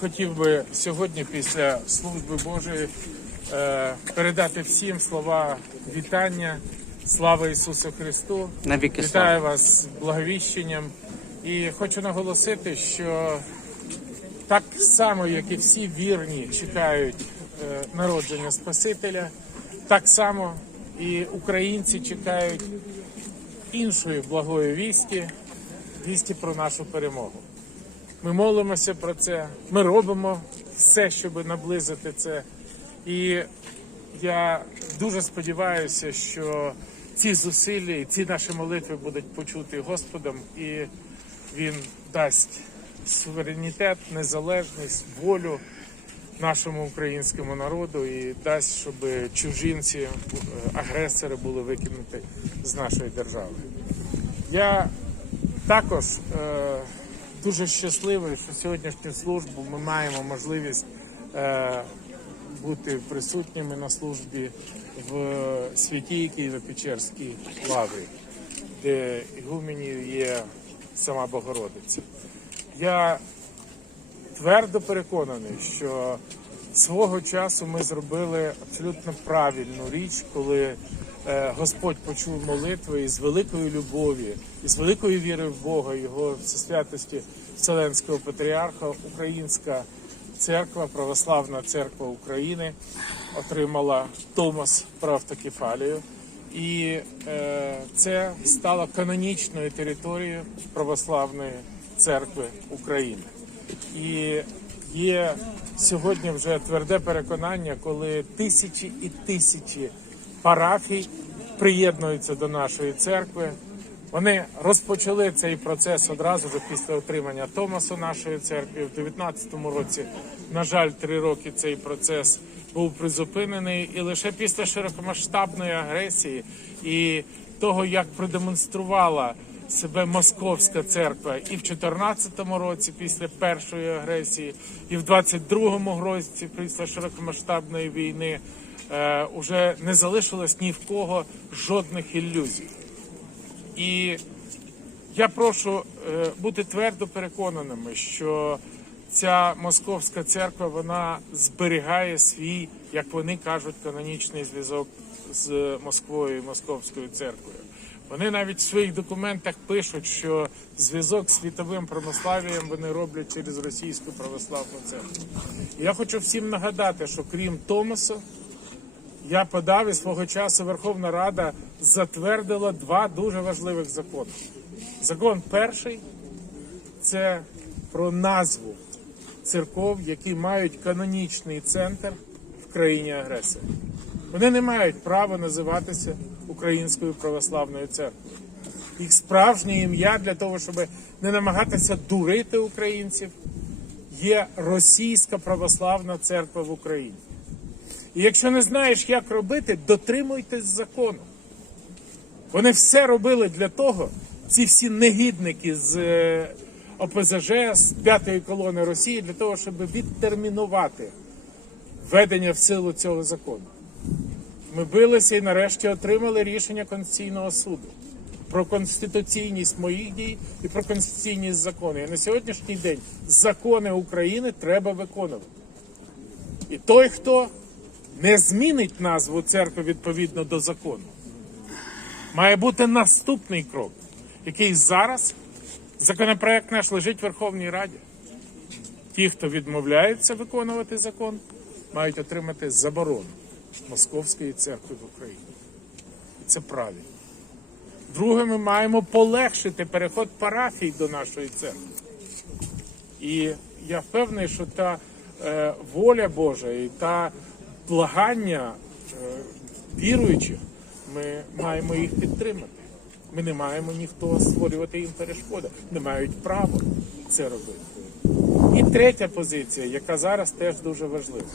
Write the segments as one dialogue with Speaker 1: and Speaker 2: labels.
Speaker 1: хотів би сьогодні, після служби Божої, е, передати всім слова вітання. Слава Ісусу Христу!
Speaker 2: Навіки
Speaker 1: Вітаю вас з благовіщенням і хочу наголосити, що так само, як і всі вірні чекають е, народження Спасителя, так само і українці чекають іншої благої вісті, вісті про нашу перемогу. Ми молимося про це, ми робимо все, щоб наблизити це. І я дуже сподіваюся, що ці зусилля і ці наші молитви будуть почуті Господом, і Він дасть суверенітет, незалежність, волю нашому українському народу і дасть, щоб чужинці, агресори були викинуті з нашої держави. Я також е, дуже щасливий, що сьогоднішню службу ми маємо можливість е, бути присутніми на службі в святій Києво-Печерській лаврі, де ігуменів є сама Богородиця. Я твердо переконаний, що свого часу ми зробили абсолютно правильну річ, коли Господь почув молитви і з великої любові, і з великої віри в Бога, його всесвятості Вселенського патріарха, Українська церква, Православна церква України отримала Томас про автокефалію. І е, це стало канонічною територією православної церкви України. І є сьогодні вже тверде переконання, коли тисячі і тисячі парафій приєднуються до нашої церкви. Вони розпочали цей процес одразу ж після отримання Томасу нашої церкви. В 19-му році, на жаль, три роки цей процес був призупинений, і лише після широкомасштабної агресії і того, як продемонструвала себе Московська церква і в 14-му році після першої агресії, і в 22-му році після широкомасштабної війни уже не залишилось ні в кого жодних ілюзій. І я прошу е, бути твердо переконаними, що ця московська церква вона зберігає свій, як вони кажуть, канонічний зв'язок з Москвою і Московською церквою. Вони навіть в своїх документах пишуть, що зв'язок з світовим православ'ям вони роблять через російську православну церкву. Я хочу всім нагадати, що крім Томасу, я подав і свого часу Верховна Рада затвердила два дуже важливих закони. Закон перший це про назву церков, які мають канонічний центр в країні агресора. Вони не мають права називатися Українською православною церквою. Їх справжнє ім'я для того, щоб не намагатися дурити українців, є Російська православна церква в Україні. І якщо не знаєш, як робити, дотримуйтесь закону. Вони все робили для того, ці всі негідники з е, ОПЗЖ, з п'ятої колони Росії, для того, щоб відтермінувати введення в силу цього закону. Ми билися і нарешті отримали рішення Конституційного суду про конституційність моїх дій і про конституційність закону. І на сьогоднішній день закони України треба виконувати. І той, хто не змінить назву церкви відповідно до закону, має бути наступний крок, який зараз законопроект наш лежить в Верховній Раді. Ті, хто відмовляється виконувати закон, мають отримати заборону Московської церкви в Україні. І це правильно. Друге, ми маємо полегшити переход парафій до нашої церкви. І я впевнений, що та е, воля Божа і та благання е, віруючих, ми маємо їх підтримати. Ми не маємо ніхто створювати їм перешкоди, не мають права це робити. І третя позиція, яка зараз теж дуже важлива.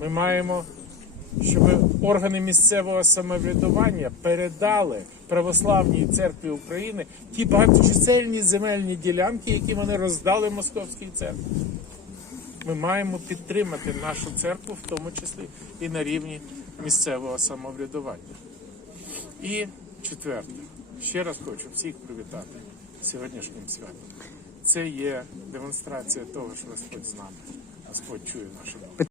Speaker 1: Ми маємо, щоб органи місцевого самоврядування передали православній церкві України ті багаточисельні земельні ділянки, які вони роздали московській церкві. Ми маємо підтримати нашу церкву, в тому числі і на рівні місцевого самоврядування. І четверте, ще раз хочу всіх привітати сьогоднішнім святом. це є демонстрація того, що Господь з нами. Господь чує молитву.